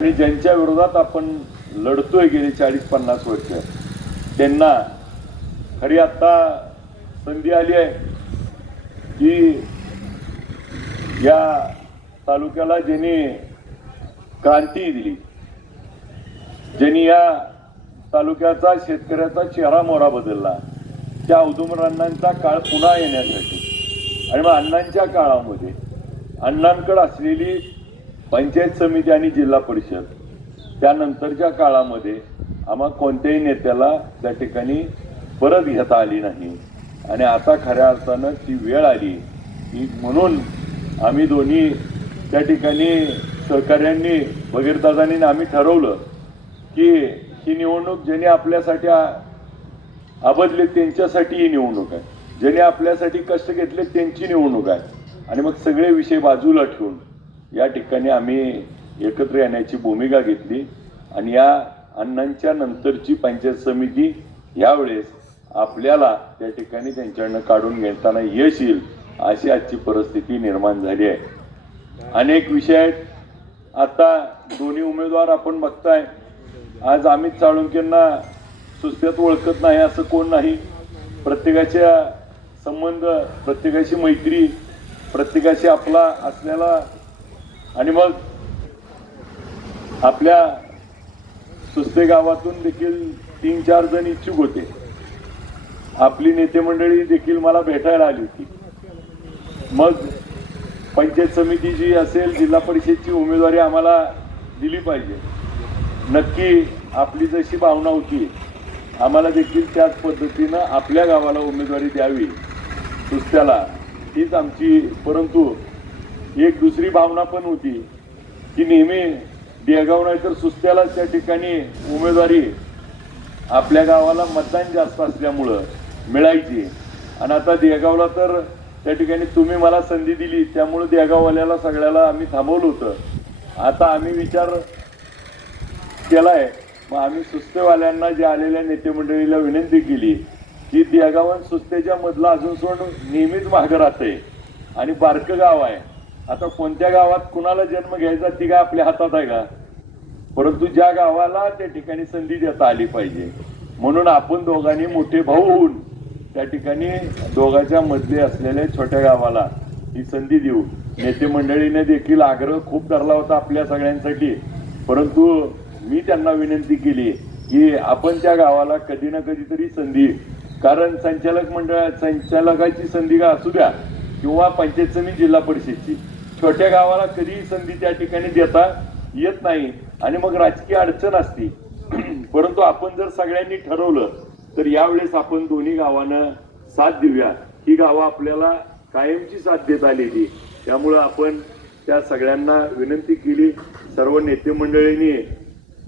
आणि ज्यांच्या विरोधात आपण लढतोय गेली 40-50 वर्ष त्यांना खरी आता संधी आली आहे की या तालुक्याला ज्यांनी क्रांती दिली, ज्यांनी या तालुक्याचा शेतकऱ्याचा चेहरा मोहरा बदलला, त्या औदुंबर अण्णांचा काळ पुन्हा येण्यासाठी आणि मग अण्णांच्या काळामध्ये अण्णांकडे असलेली पंचायत समिती आणि जिल्हा परिषद त्यानंतरच्या काळामध्ये आम्हा कोणत्याही नेत्याला त्या ठिकाणी परत घेता आली नाही आणि आता खऱ्या अर्थानं ती वेळ आली की म्हणून आम्ही दोन्ही त्या ठिकाणी सहकार्यांनी भगीरदादांनी आम्ही ठरवलं की ही निवडणूक ज्यांनी आपल्यासाठी आबदले त्यांच्यासाठी ही निवडणूक आहे, ज्यांनी आपल्यासाठी कष्ट घेतले त्यांची निवडणूक आहे आणि मग सगळे विषय बाजूला ठेवून या ठिकाणी आम्ही एकत्र येण्याची भूमिका घेतली आणि या अण्णांच्या नंतरची पंचायत समिती यावेळेस आपल्याला त्या ठिकाणी त्यांच्याकडनं काढून घेताना यश येईल अशी आजची परिस्थिती निर्माण झाली आहे। अनेक विषय आहेत। आता दोन्ही उमेदवार आपण बघताय, आज अमित साळुंखेंना सुस्त्यात ओळखत नाही असं कोण नाही। प्रत्येकाच्या संबंध, प्रत्येकाची मैत्री, प्रत्येकाशी आपला असलेला आणि मग आपल्या सुस्ते गावातून देखील 3-4 जण इच्छुक होते। आपली नेते मंडळी देखील मला भेटायला आली होती। मग पंचायत समिती जी असेल, जिल्हा परिषदची उमेदवारी आम्हाला दिली पाहिजे। नक्की आपली जशी भावना होती आम्हाला देखील त्याच पद्धतीनं आपल्या गावाला उमेदवारी द्यावी सुस्त्याला, हीच आमची। परंतु एक दुसरी भावना पण होती की नेहमी देगाव नाही तर सुस्त्यालाच त्या ठिकाणी उमेदवारी आपल्या गावाला मतदान जास्त असल्यामुळं मिळायची आणि आता देगावला तर त्या ठिकाणी तुम्ही मला संधी दिली त्यामुळे देगाववाल्याला सगळ्याला आम्ही थांबवलं होतं। आता आम्ही विचार केलाय, मग आम्ही सुस्तेवाल्यांना जे आलेल्या नेते मंडळीला विनंती केली की देगावन सुस्तेच्या मधला अजून सोड नेहमीच मागं राहते आणि बारकं गाव आहे। आता कोणत्या गावात कुणाला जन्म घ्यायचा ती काय आपल्या हातात आहे का? परंतु ज्या गावाला त्या ठिकाणी संधी देता आली पाहिजे म्हणून आपण दोघांनी मोठे भाऊ होऊन त्या ठिकाणी दोघांच्या मधले असलेल्या छोट्या गावाला ही संधी देऊ। नेते मंडळीने देखील आग्रह खूप धरला होता आपल्या सगळ्यांसाठी, परंतु मी त्यांना विनंती केली की आपण त्या गावाला कधी ना कधीतरी संधी, कारण संचालकाची संधी का असू द्या किंवा पंचायत समिती जिल्हा परिषदची, छोट्या गावाला कधीही संधी त्या ठिकाणी देता येत नाही आणि मग राजकीय अडचण असते। परंतु आपण जर सगळ्यांनी ठरवलं तर यावेळेस आपण दोन्ही गावांना साथ देऊया। ही गावं आपल्याला कायमची साथ देत आलेली, त्यामुळं आपण त्या सगळ्यांना विनंती केली। सर्व नेते मंडळींनी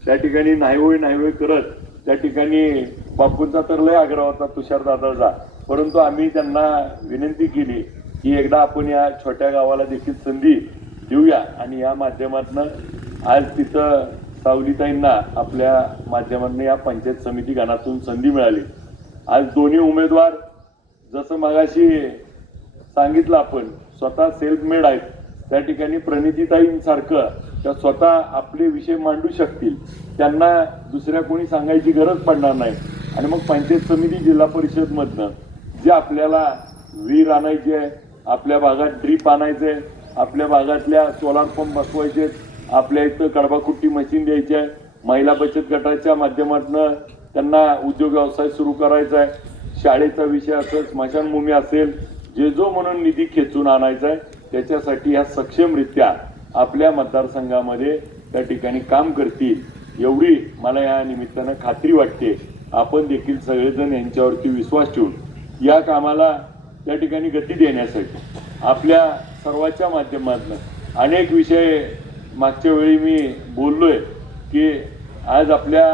त्या ठिकाणी नाही होय करत त्या ठिकाणी बापूंचा तर लय आग्रह होता तुषार दादाचा, परंतु आम्ही त्यांना विनंती केली की एकदा आपण या छोट्या गावाला देखील संधी देऊया आणि या माध्यमातून आज तिथं सावलीताईंना आपल्या माध्यमातून या पंचायत समिती गणातून संधी मिळाली। आज दोन्ही उमेदवार जसं मगाशी सांगितलं आपण स्वतः सेल्फ मेड आहेत, त्या ठिकाणी प्रणितीताईंसारखं त्या स्वतः आपले विषय मांडू शकतील, त्यांना दुसऱ्या कोणी सांगायची गरज पडणार नाही। आणि मग पंचायत समिती जिल्हा परिषद मधनं जे आपल्याला विहीर आणायची आहे, आपल्या भागात ड्रीप आणायचे, आपल्या भागातल्या सोलार पंप बसवायचे, आपल्या इथं कडबाकुट्टी मशीन द्यायची आहे, महिला बचत गटाच्या माध्यमातून त्यांना उद्योग व्यवसाय सुरू करायचा आहे, शाळेचा विषय असेल, स्मशानभूमी असेल, जे जो म्हणून निधी खेचून आणायचा आहे, त्याच्यासाठी ह्या सक्षमरित्या आपल्या मतदारसंघामध्ये त्या ठिकाणी काम करतील एवढी मला या निमित्तानं खात्री वाटते। आपण देखील सगळेजण यांच्यावरती विश्वास ठेवून या कामाला त्या ठिकाणी गती देण्यासाठी आपल्या सर्वांच्या माध्यमातून अनेक विषय मागच्या वेळी मी बोललोय की आज आपल्या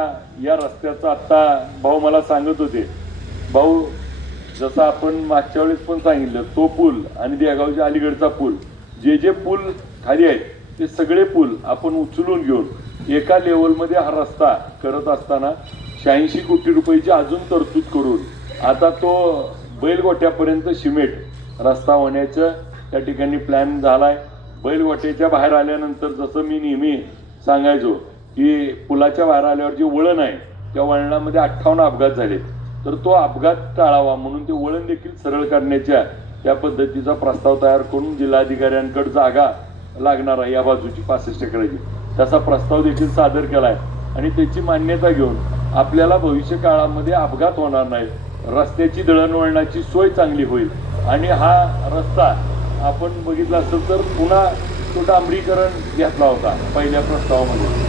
या रस्त्याचा आत्ता भाऊ मला सांगत होते, भाऊ जसं आपण मागच्या वेळेस पण सांगितलं तो पूल आणि देगावच्या अलीकडचा पूल, जे पूल खाली आहेत ते सगळे पूल आपण उचलून घेऊन एका लेवलमध्ये हा रस्ता करत असताना 86 कोटी रुपयाची अजून तरतूद करून आता तो बैलगोट्यापर्यंत सिमेंट रस्ता होण्याचं त्या ठिकाणी प्लॅन झालाय। बैलगोट्याच्या बाहेर आल्यानंतर जसं मी नेहमी सांगायचो की पुलाच्या बाहेर आल्यावर जे वळण आहे त्या वळणामध्ये 58 अपघात झाले, तर तो अपघात टाळावा म्हणून ते वळण देखील सरळ करण्याच्या त्या पद्धतीचा प्रस्ताव तयार करून जिल्हाधिकाऱ्यांकडे जागा लागणार आहे या बाजूची 65 एकराची, त्याचा प्रस्ताव देखील सादर केला आहे आणि त्याची मान्यता घेऊन आपल्याला भविष्य काळामध्ये अपघात होणार नाही, रस्त्याची दळणवळणाची सोय चांगली होईल आणि हा रस्ता आपण बघितला असेल तर पुन्हा तो डांबरीकरण घेतला होता पहिल्या प्रस्तावामध्ये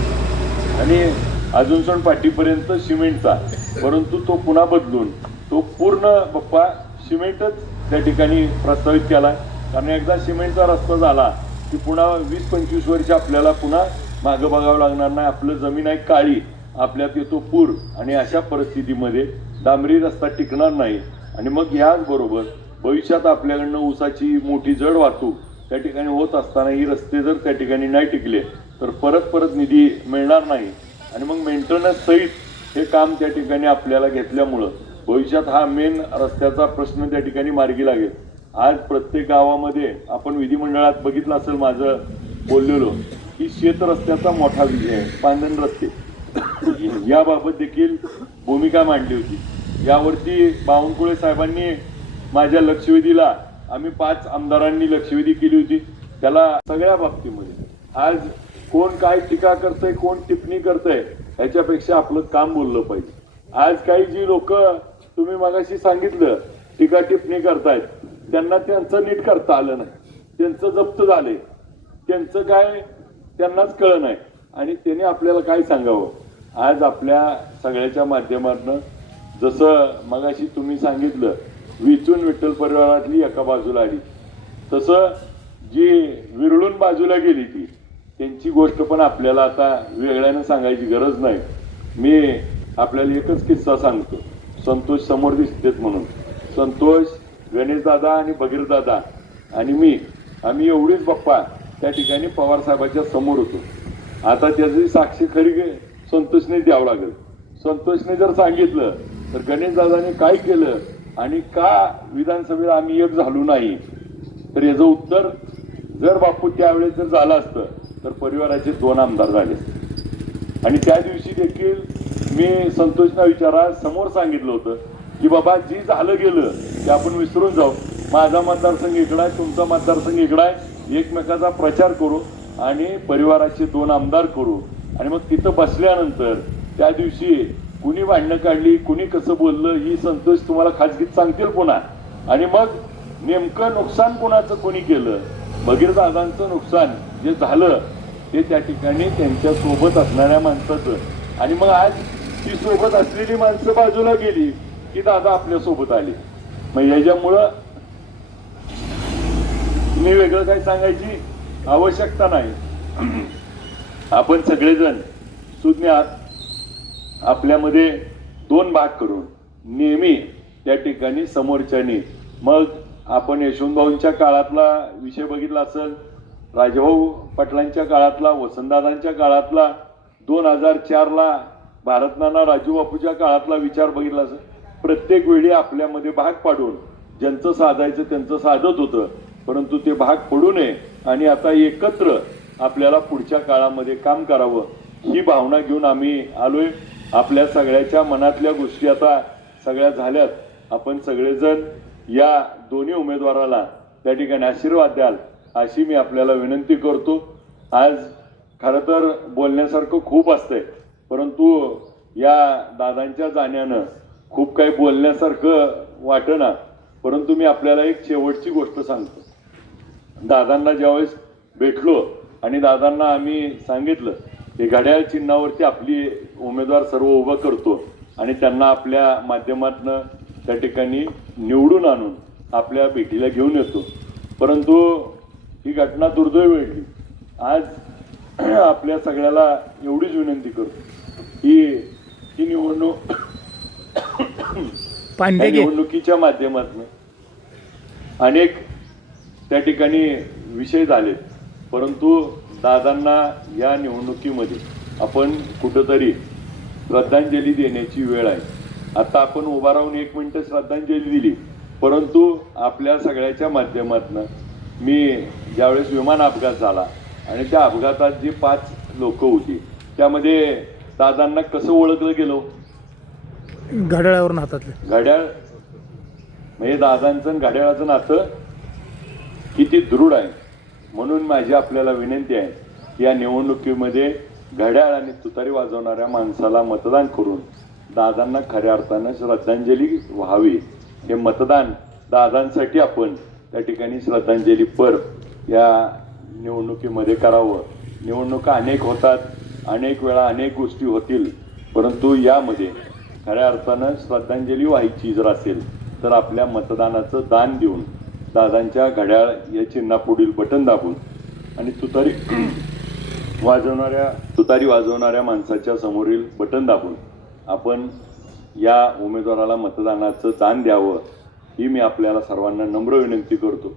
आणि अजूनसण पाटीपर्यंत सिमेंटचा, परंतु तो पुन्हा बदलून तो पूर्ण बप्पा सिमेंटच त्या ठिकाणी प्रस्तावित केला, कारण एकदा सिमेंटचा रस्ता झाला की पुन्हा 20-25 वर्ष आपल्याला पुन्हा मागं बघावं लागणार नाही, आपलं जमीन आहे काळी, आपल्यात येतो पूर आणि अशा परिस्थितीमध्ये डांबरी रस्ता टिकणार नाही आणि मग याचबरोबर भविष्यात आपल्याकडनं ऊसाची मोठी जड वाहतूक त्या ठिकाणी होत असताना ही रस्ते जर त्या ठिकाणी नाही टिकले तर परत निधी मिळणार नाही आणि मग मेंटेनन्स सहित हे काम त्या ठिकाणी आपल्याला घेतल्यामुळं भविष्यात हा मेन रस्त्याचा प्रश्न त्या ठिकाणी मार्गी लागेल. आज प्रत्येक गावामध्ये आपण विधिमंडळात बघितलं असेल माझं बोललेलो की शेत रस्त्याचा मोठा विषय आहे, पांधन रस्ते याबाबत देखील भूमिका मांडली होती. यावरती बावनकुळे साहेबांनी माझ्या लक्षवेधीला आम्ही 5 आमदारांनी लक्षवेधी केली होती. त्याला सगळ्या बाबतीमध्ये आज कोण काय टीका करतंय कोण टिप्पणी करतंय ह्याच्यापेक्षा आपलं काम बोललं पाहिजे. आज काही जी लोक तुम्ही मगाशी सांगितलं टीका टिप्पणी करतायत त्यांना त्यांचं नीट करता आलं नाही, त्यांचं जप्त झालंय, त्यांचं काय त्यांनाच कळलं नाही आणि त्याने आपल्याला काय सांगावं. आज आपल्या सगळ्याच्या माध्यमातून जसं मगाशी तुम्ही सांगितलं विचून विठ्ठल परिवारातली एका बाजूला आली, तसं जी विरळून बाजूला गेली ती त्यांची गोष्ट पण आपल्याला आता वेगळ्यानं सांगायची गरज नाही. मी आपल्याला एकच किस्सा सांगतो. संतोष समोर दिसतेत म्हणून संतोष, गणेशदादा आणि भगीरदादा आणि मी आम्ही एवढीच बाप्पा त्या ठिकाणी पवार साहेबांच्या समोर होतो. आता त्याची साक्षी खरी संतोषने द्यावं लागेल. संतोषने जर सांगितलं तर गणेशदादाने काय केलं आणि का विधानसभेला आम्ही एक झालो नाही, तर याचं उत्तर जर बापू त्यावेळेस जर झालं असतं तर परिवाराचे 2 आमदार झाले आणि त्या दिवशी देखील मी संतोषना विचारा समोर सांगितलं होतं की बाबा जी झालं गेलं ते आपण विसरून जाऊ, माझा मतदारसंघ इकडा आहे, तुमचा मतदारसंघ इकडा आहे, एकमेकाचा प्रचार करू आणि परिवाराचे 2 आमदार करू आणि मग तिथं बसल्यानंतर त्या दिवशी कुणी भांडणं काढली कुणी कसं बोललं ही संतोष तुम्हाला खाजगीत सांगतील पुन्हा आणि मग नेमकं नुकसान कोणाचं कोणी केलं, भगीरदादांचं नुकसान जे झालं ते त्या ठिकाणी त्यांच्या सोबत असणाऱ्या माणसाचं आणि मग आज ती सोबत असलेली माणसं बाजूला गेली की दादा आपल्या सोबत आले. मग याच्यामुळं मी वेगळं काही सांगायची आवश्यकता नाही. आपण सगळेजण सुज्ञ आहात. आपल्यामध्ये 2 भाग करून नेहमी त्या ठिकाणी समोरच्यानी मग आपण यशवंतभाऊंच्या काळातला विषय बघितला असेल, राजभाऊ पाटलांच्या काळातला, वसंतदादांच्या काळातला, 2004ला भारतनाना राजू बापूच्या काळातला विचार बघितला असेल. प्रत्येक वेळी आपल्यामध्ये भाग पाडून ज्यांचं साधायचं त्यांचं साधत होतं, परंतु ते भाग पडू नये आणि आता एकत्र आपल्याला पुढच्या काळामध्ये काम करावं ही भावना घेऊन आम्ही आलोय. आपल्या सगळ्याच्या मनातल्या गोष्टी आता सगळ्या झाल्यात. आपण सगळेजण या दोन्ही उमेदवाराला त्या ठिकाणी आशीर्वाद द्याल अशी मी आपल्याला विनंती करतो. आज खरं तर बोलण्यासारखं खूप असतंय, परंतु या दादांच्या जाण्यानं खूप काही बोलण्यासारखं वाटेना, परंतु मी आपल्याला एक शेवटची गोष्ट सांगतो. दादांना ज्यावेळेस भेटलो आणि दादांना आम्ही सांगितलं की घड्याळ चिन्हावरती आपली उमेदवार सर्व उभं करतो आणि त्यांना आपल्या माध्यमातून त्या ठिकाणी निवडून आणून आपल्या भेटीला घेऊन येतो, परंतु ही घटना दुर्दैवी घडली. आज आपल्या सगळ्याला एवढीच विनंती करतो की ही निवडणुकीच्या माध्यमातून अनेक त्या ठिकाणी विषय झाले, परंतु दादांना या निवडणुकीमध्ये आपण कुठंतरी श्रद्धांजली देण्याची वेळ आहे. आता आपण उभा राहून 1 मिनिट श्रद्धांजली दिली, परंतु आपल्या सगळ्याच्या माध्यमातून मी ज्यावेळेस विमान अपघात झाला आणि त्या अपघातात जे 5 लोक होती. त्यामध्ये दादांना कसं ओळखलं गेलो? घड्याळावरून हातातले. घड्याळ म्हणजे दादांचं आणि घड्याळाचं नातं किती दृढ आहे. म्हणून माझी आपल्याला विनंती आहे की या निवडणुकीमध्ये घड्याळ आणि तुतारी वाजवणाऱ्या माणसाला मतदान करून दादांना खऱ्या अर्थानं श्रद्धांजली व्हावी. हे मतदान दादांसाठी आपण त्या ठिकाणी श्रद्धांजलीपर या निवडणुकीमध्ये करावं. निवडणुका अनेक होतात, अनेक वेळा अनेक गोष्टी होतील, परंतु यामध्ये खऱ्या अर्थानं श्रद्धांजली व्हायची जर असेल तर आपल्या मतदानाचं दान देऊन दादांच्या घड्याळ या चिन्हापुढील बटन दाबून आणि तुतारी वाजवणाऱ्या माणसाच्या समोरील बटन दाबून आपण या उमेदवाराला मतदानाचं दान द्यावं ही मी आपल्याला सर्वांना नम्र विनंती करतो.